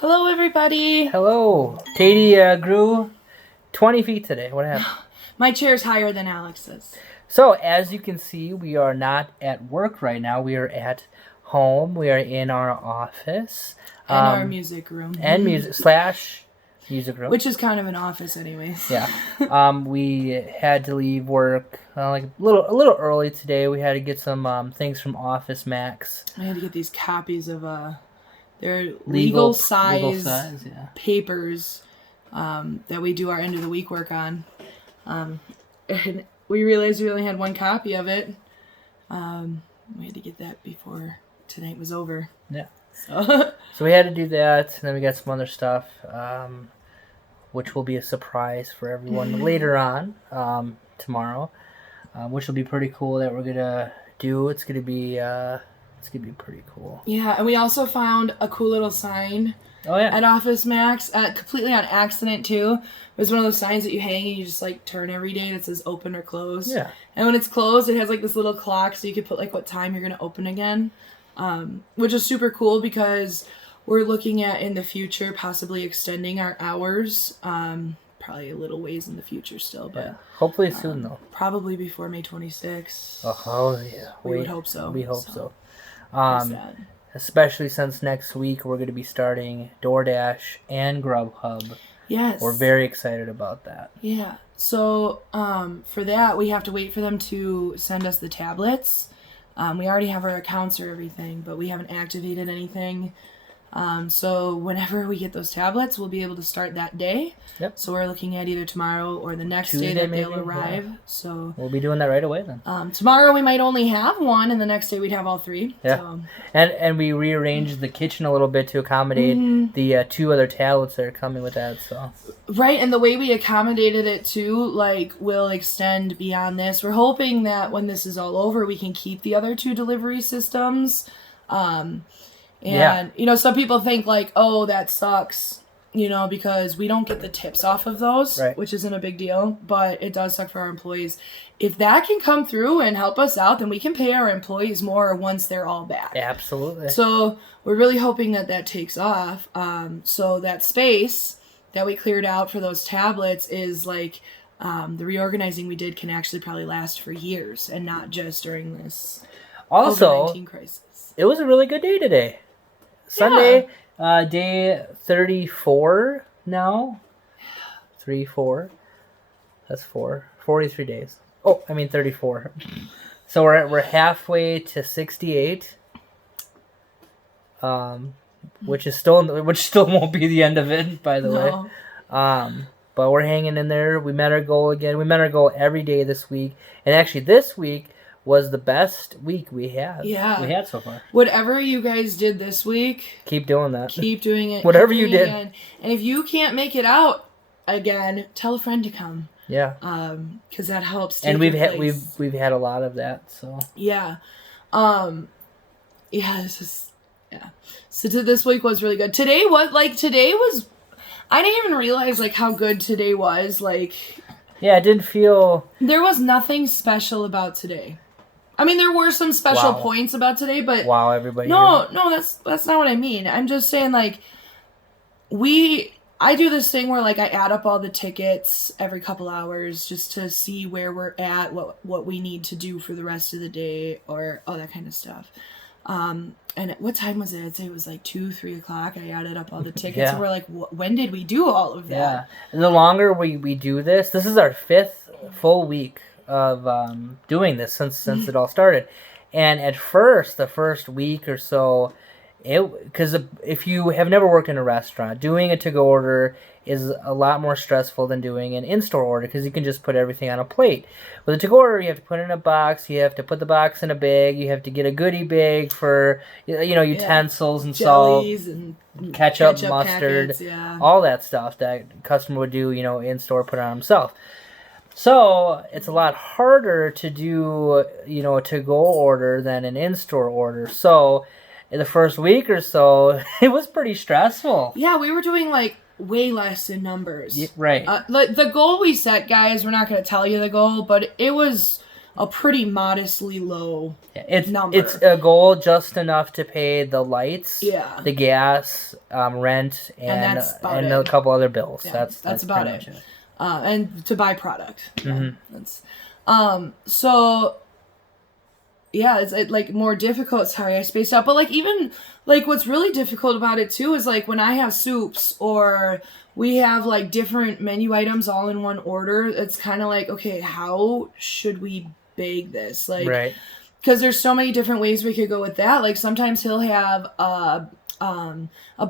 Hello, everybody. Hello. Katie grew 20 feet today. What happened? My chair's higher than Alex's. So, as you can see, we are not at work right now. We are at home. We are in our office. And our music room. And music room. Which is kind of an office anyways. Yeah. We had to leave work like a little early today. We had to get some things from Office Max. I had to get these copies of their legal size papers that we do our end of the week work on. And we realized we only had one copy of it. We had to get that before tonight was over. Yeah. So we had to do that, and then we got some other stuff, which will be a surprise for everyone later on tomorrow, which will be pretty cool that we're gonna do. It's gonna be pretty cool. Yeah, and we also found a cool little sign. Oh yeah. At Office Max, completely on accident too. It was one of those signs that you hang and you just like turn every day and it says open or closed. Yeah. And when it's closed, it has like this little clock so you can put like what time you're gonna open again, which is super cool because we're looking at in the future possibly extending our hours. Probably a little ways in the future still, but yeah. Hopefully soon though. Probably before May 26th. Oh yeah. We would hope so. We hope so. Especially since next week we're going to be starting DoorDash and Grubhub. Yes. We're very excited about that. Yeah. So for that, we have to wait for them to send us the tablets. We already have our accounts or everything, but we haven't activated anything. So whenever we get those tablets, we'll be able to start that day. Yep. So we're looking at either tomorrow or the next Tuesday, day that maybe? they'll arrive. Yeah. So we'll be doing that right away then. Tomorrow we might only have one, and the next day we'd have all three. Yeah. So. And we rearranged the kitchen a little bit to accommodate the two other tablets that are coming with that. So. Right, and the way we accommodated it too, like, will extend beyond this. We're hoping that when this is all over, we can keep the other two delivery systems. And, you know, some people think, like, oh, that sucks, you know, because we don't get the tips off of those, right. Which isn't a big deal, but it does suck for our employees. If that can come through and help us out, then we can pay our employees more once they're all back. Absolutely. So we're really hoping that that takes off. So that space that we cleared out for those tablets is, like, the reorganizing we did can actually probably last for years and not just during this COVID-19 crisis. It was a really good day today. Sunday, day 34 now. 3-4. That's 43 days. Oh, I mean 34. So we're halfway to 68. Which still won't be the end of it, by the way. But we're hanging in there. We met our goal again. We met our goal every day this week, and actually this week was the best week we had. Yeah. We had so far. Whatever you guys did this week, keep doing that. Keep doing it. Whatever you did. And if you can't make it out again, tell a friend to come. Yeah. Because that helps. And we've had a lot of that. So. Yeah. Yeah. So this week was really good. Today was. I didn't even realize like how good today was. Like. Yeah, it didn't feel. There was nothing special about today. I mean, there were some special points about today, but everybody. No, that's not what I mean. I'm just saying, like, I do this thing where, like, I add up all the tickets every couple hours just to see where we're at, what we need to do for the rest of the day, or all that kind of stuff. And what time was it? I'd say it was like 2-3 o'clock. I added up all the tickets, and we're like, when did we do all of that? Yeah, and the longer we do this is our 5th full week of doing this since it all started. And at first, the first week or so, because if you have never worked in a restaurant, doing a to-go order is a lot more stressful than doing an in-store order because you can just put everything on a plate. With a to-go order, you have to put it in a box, you have to put the box in a bag, you have to get a goodie bag for utensils and jellies salt, and ketchup, mustard, packets, all that stuff that a customer would do, in-store, put it on himself. So it's a lot harder to do, a to-go order than an in-store order. So in the first week or so, it was pretty stressful. Yeah, we were doing like way less in numbers. Yeah, right. Like the goal we set, guys, we're not going to tell you the goal, but it was a pretty modestly low number. It's a goal just enough to pay the lights, the gas, rent, and a couple other bills. Yeah, that's about it. And to buy product. So yeah, it's like more difficult. Sorry, I spaced out. But like even like what's really difficult about it too is like when I have soups or we have like different menu items all in one order, it's kind of like, okay, how should we bag this? Like, because there's so many different ways we could go with that. Like sometimes he'll have a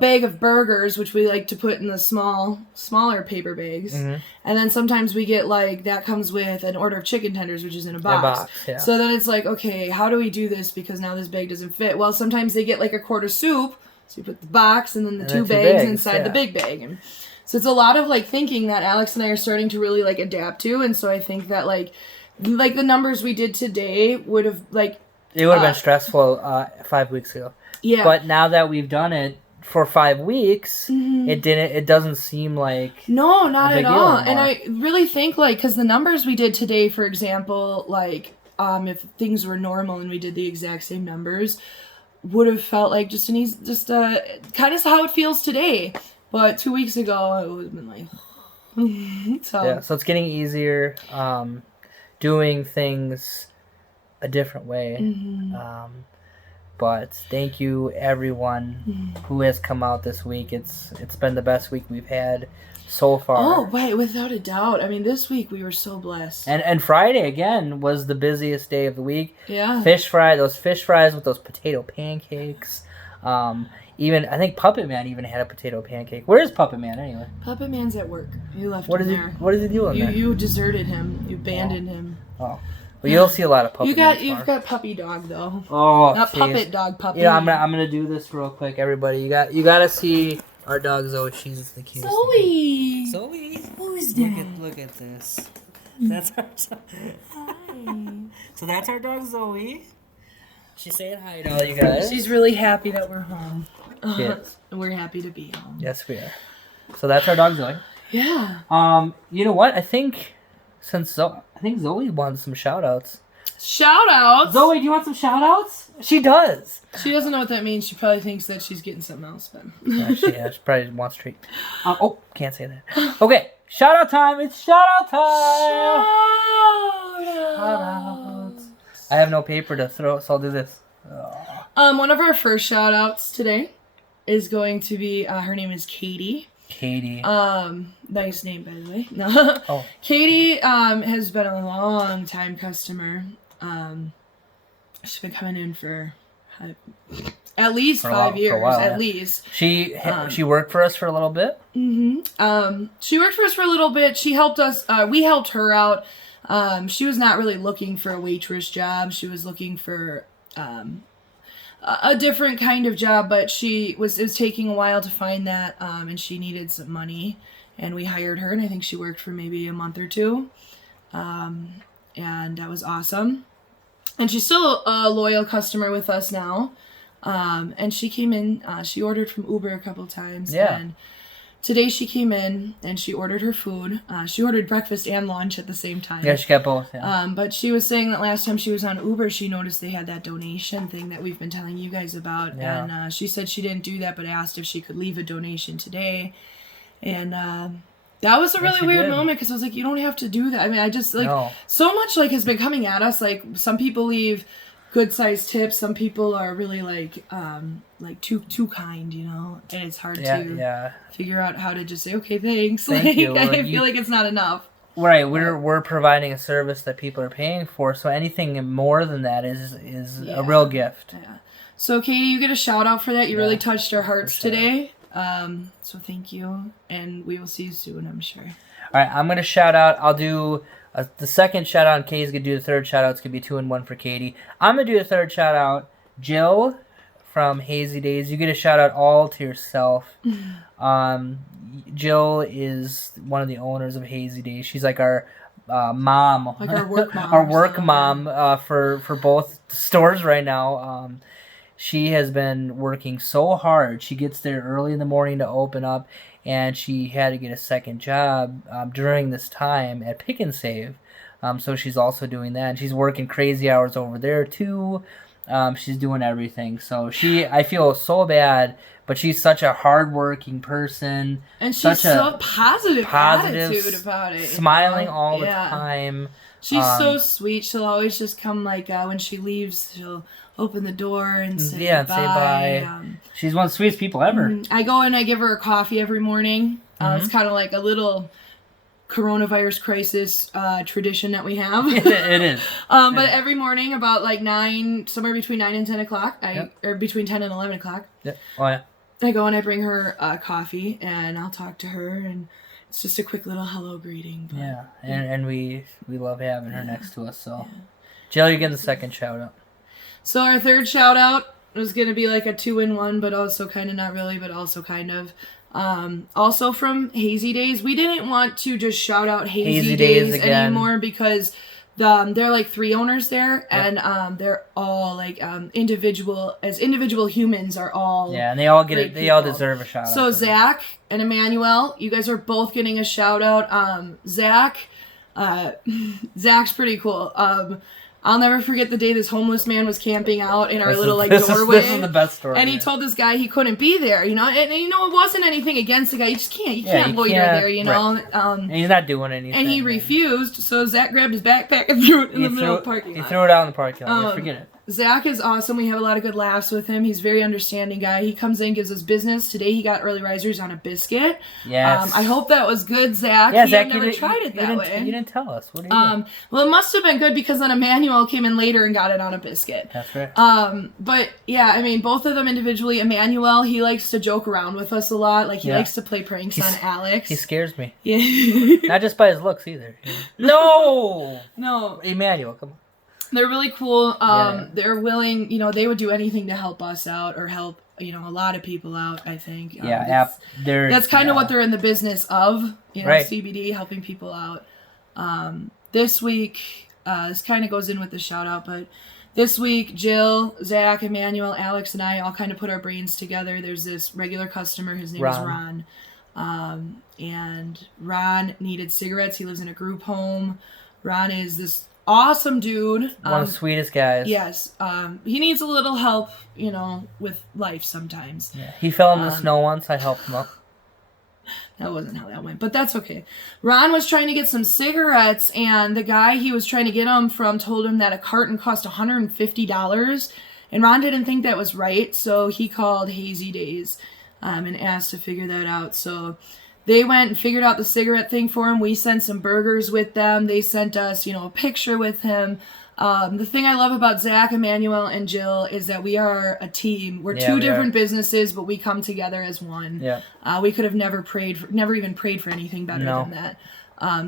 bag of burgers, which we like to put in the smaller paper bags. And then sometimes we get like, that comes with an order of chicken tenders, which is in a box. So then it's like, okay, how do we do this? Because now this bag doesn't fit. Well, sometimes they get like a quart of soup. So you put the box and then the two bags inside the big bag. And so it's a lot of like thinking that Alex and I are starting to really like adapt to. And so I think that like the numbers we did today would have like, it would have been stressful 5 weeks ago. Yeah. But now that we've done it for 5 weeks, it doesn't seem like no, not at all. And I really think like, because the numbers we did today, for example, like if things were normal and we did the exact same numbers, would have felt like just kind of how it feels today. But 2 weeks ago, it would have been like so it's getting easier, doing things a different way. But thank you everyone who has come out this week. It's been the best week we've had so far. Oh, wait, without a doubt. I mean, this week we were so blessed. And Friday again was the busiest day of the week. Yeah. Those fish fries with those potato pancakes. Even I think Puppet Man even had a potato pancake. Where is Puppet Man anyway? Puppet Man's at work. You left him there. What is he doing there? You deserted him. You abandoned him. Oh. Well, you'll see a lot of puppy. You've got puppy dog though. Oh, not geez. Puppet dog, puppy. Yeah, I'm gonna do this real quick, everybody. You gotta see our dog Zoe. She's the cutest. Zoe. Who's that? Look at this. That's our dog. Hi. So that's our dog Zoe. She's saying hi to all you guys. She's really happy that we're home. Yes. We're happy to be home. Yes, we are. So that's our dog Zoe. Yeah. You know what? I think Zoe wants some shout-outs. Shout-outs? Zoe, do you want some shout-outs? She does. She doesn't know what that means. She probably thinks that she's getting something else. But she probably wants a treat. Can't say that. Okay, shout-out time. It's shout-out time. Shout-outs. I have no paper to throw, so I'll do this. One of our first shout-outs today is going to be, her name is Katie. Nice name, by the way. No. Katie has been a long time customer. She's been coming in for at least 5 years. At least she worked for us for a little bit. She worked for us for a little bit. She helped us. We helped her out. She was not really looking for a waitress job. She was looking for a different kind of job, but it was taking a while to find that, and she needed some money, and we hired her, and I think she worked for maybe a month or two, and that was awesome. And she's still a loyal customer with us now, and she came in, she ordered from Uber a couple times, and today she came in and she ordered her food. She ordered breakfast and lunch at the same time. Yeah, she got both. Yeah. But she was saying that last time she was on Uber, she noticed they had that donation thing that we've been telling you guys about. Yeah. And she said she didn't do that, but asked if she could leave a donation today. And that was a really weird moment because I was like, you don't have to do that. I mean, I just so much has been coming at us. Like some people leave good sized tips. Some people are really too kind, and it's hard to figure out how to just say, okay, thanks. Thank you. I feel like it's not enough. Right, we're providing a service that people are paying for, so anything more than that is a real gift. Yeah. So Katie, you get a shout out for that. You really touched our hearts today. So thank you, and we will see you soon, I'm sure. All right, I'm gonna shout out. I'll do the second shout out. Katie's gonna do the third shout out. It's gonna be 2 and 1 for Katie. I'm gonna do the third shout out. Jill from Hazy Days. You get a shout out all to yourself. Jill is one of the owners of Hazy Days. She's like our mom, like our work mom, our work mom for both stores right now. She has been working so hard. She gets there early in the morning to open up, and she had to get a second job during this time at Pick and Save. So she's also doing that, and she's working crazy hours over there too. She's doing everything. So I feel so bad, but she's such a hardworking person. And she's so positive attitude about it. Smiling all the time. She's so sweet. She'll always just come, like, when she leaves, she'll open the door and say bye. She's one of the sweetest people ever. I go and I give her a coffee every morning. It's kind of like a little coronavirus crisis tradition that we have. It is. But every morning about like 9, somewhere between 9 and 10 o'clock, or between 10 and 11 o'clock. Yep. Oh, yeah. I go and I bring her coffee, and I'll talk to her, and it's just a quick little hello greeting. But, yeah, and we love having her next to us. So, Jill, you're getting the second shout out. So our third shout out was going to be like a 2-in-1, but also kind of not really, but also kind of. Also from Hazy Days. We didn't want to just shout out Hazy Days anymore because they're like 3 owners there, and they're all like individual humans are all and they all get it. They all deserve a shout out. So Zach and Emmanuel, you guys are both getting a shout out. Zach's pretty cool. I'll never forget the day this homeless man was camping out in our doorway. This is the best story. And he told this guy he couldn't be there, and it wasn't anything against the guy. You can't loiter there, Right. And he's not doing anything. And he refused, so Zach grabbed his backpack and threw it in the middle of the parking lot. He threw it out in the parking lot. Forget it. Zach is awesome. We have a lot of good laughs with him. He's a very understanding guy. He comes in, gives us business. Today he got early risers on a biscuit. Yes. I hope that was good, Zach. Yeah, he Zach, never tried it that way. You didn't tell us. What are you doing? Well, it must have been good because then Emmanuel came in later and got it on a biscuit. That's right. But yeah, I mean, both of them individually. Emmanuel, he likes to joke around with us a lot. Like he likes to play pranks on Alex. He scares me. Yeah. Not just by his looks either. No. Emmanuel, come on. They're really cool. They're willing, they would do anything to help us out or help, a lot of people out, I think. That's kind of what they're in the business of, right. CBD, helping people out. This week, this kind of goes in with the shout out, but this week, Jill, Zach, Emmanuel, Alex, and I all kind of put our brains together. There's this regular customer. His name is Ron. And Ron needed cigarettes. He lives in a group home. Ron is this awesome dude. One of the sweetest guys. Yes. He needs a little help, with life sometimes. Yeah. He fell in the snow once. I helped him up. That wasn't how that went, but that's okay. Ron was trying to get some cigarettes, and the guy he was trying to get them from told him that a carton cost $150, and Ron didn't think that was right, so he called Hazy Days and asked to figure that out. So they went and figured out the cigarette thing for him. We sent some burgers with them. They sent us, a picture with him. The thing I love about Zach, Emmanuel, and Jill is that we are a team. We're two different businesses, but we come together as one. Yeah. We could have never even prayed for anything better than that.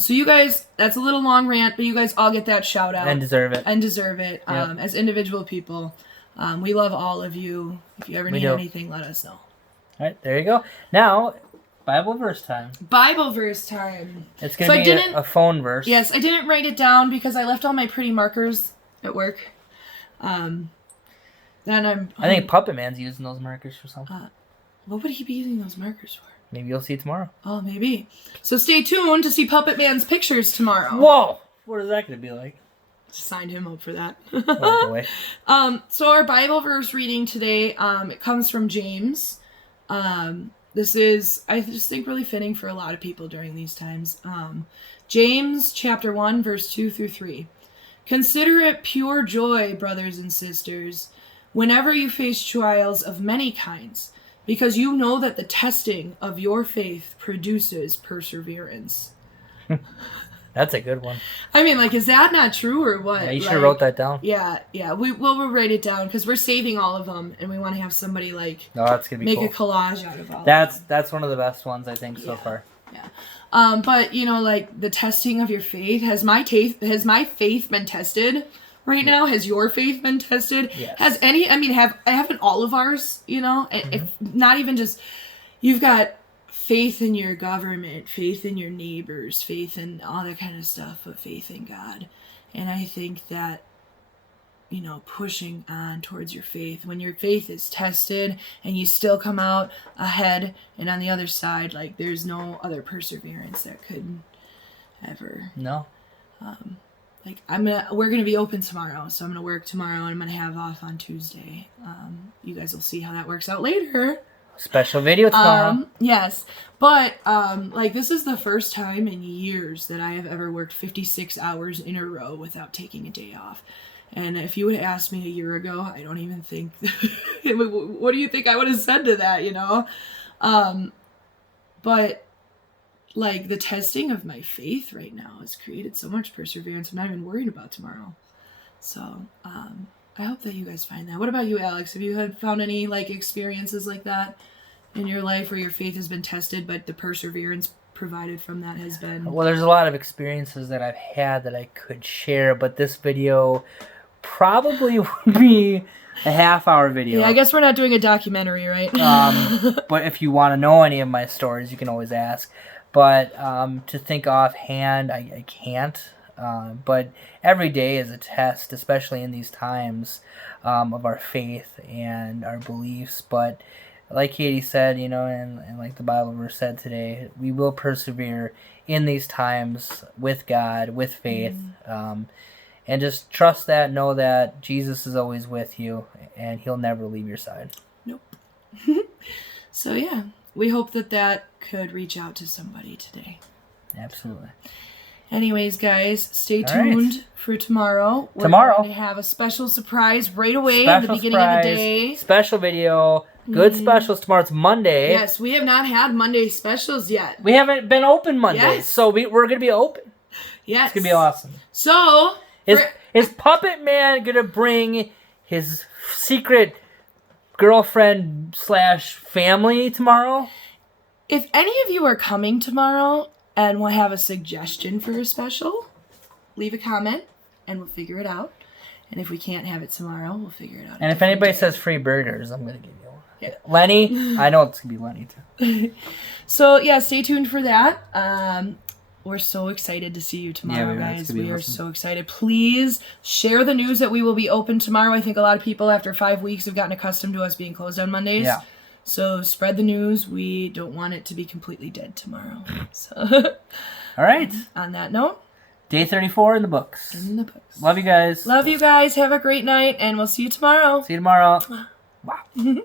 So you guys, that's a little long rant, but you guys all get that shout out. And deserve it. As individual people. We love all of you. If you ever need anything, let us know. All right, there you go. Now, Bible verse time. Bible verse time. It's going to be a phone verse. Yes, I didn't write it down because I left all my pretty markers at work. I think Puppet Man's using those markers for something. What would he be using those markers for? Maybe you'll see tomorrow. Oh, maybe. So stay tuned to see Puppet Man's pictures tomorrow. Whoa! What is that going to be like? Just signed him up for that. Oh, boy. So our Bible verse reading today, it comes from James. This is, I just think, really fitting for a lot of people during these times. James chapter 1, verse 2 through 3. Consider it pure joy, brothers and sisters, whenever you face trials of many kinds, because you know that the testing of your faith produces perseverance. That's a good one. I mean, is that not true or what? Yeah, you should have wrote that down. Yeah. We'll write it down because we're saving all of them, and we want to have somebody that's gonna be make cool. a collage out of all. That's one of the best ones I think so far. Yeah. But the testing of your faith, has my faith been tested right now? Has your faith been tested? Yes. Haven't all of ours? If not even just, you've got faith in your government, faith in your neighbors, faith in all that kind of stuff, but faith in God. And I think that, pushing on towards your faith, when your faith is tested and you still come out ahead and on the other side, there's no other perseverance that could ever. No. like we're gonna be open tomorrow, so I'm gonna work tomorrow and I'm gonna have off on Tuesday. You guys will see how that works out later. Special video tomorrow. Yes, but like this is the first time in years that I have ever worked 56 hours in a row without taking a day off. And if you would have asked me a year ago, I don't even think. What do you think I would have said to that? You know, but like the testing of my faith right now has created so much perseverance. I'm not even worried about tomorrow. So I hope that you guys find that. What about you, Alex? Have you found any like experiences like that in your life where your faith has been tested, but the perseverance provided from that has been? Well, there's a lot of experiences that I've had that I could share, but this video probably would be a half-hour video. Yeah, I guess we're not doing a documentary, right? But if you want to know any of my stories, you can always ask. But to think offhand, I can't. But every day is a test, especially in these times of our faith and our beliefs. But like Katie said, you know, and like the Bible verse said today, we will persevere in these times with God, with faith. And just trust that, know that Jesus is always with you, and he'll never leave your side. Nope. So yeah, we hope that could reach out to somebody today. Absolutely. Anyways, guys, stay tuned for tomorrow. We're going to have a special surprise right away at the beginning of the day. Special video. Good specials tomorrow. It's Monday. Yes, we have not had Monday specials yet. We haven't been open Monday, so we're going to be open. Yes. It's going to be awesome. So... Is Puppet Man going to bring his secret girlfriend / family tomorrow? If any of you are coming tomorrow and will have a suggestion for a special, leave a comment and we'll figure it out. And if we can't have it tomorrow, we'll figure it out. And if anybody says free burgers, I'm going to give you one. Yeah. Lenny, I know it's going to be Lenny too. So yeah, stay tuned for that. We're so excited to see you tomorrow, guys. We are so excited. Please share the news that we will be open tomorrow. I think a lot of people after 5 weeks have gotten accustomed to us being closed on Mondays. Yeah. So spread the news. We don't want it to be completely dead tomorrow. So, all right. On that note, day 34 in the books. Love you guys. Love you guys. Have a great night, and we'll see you tomorrow. See you tomorrow. Wow.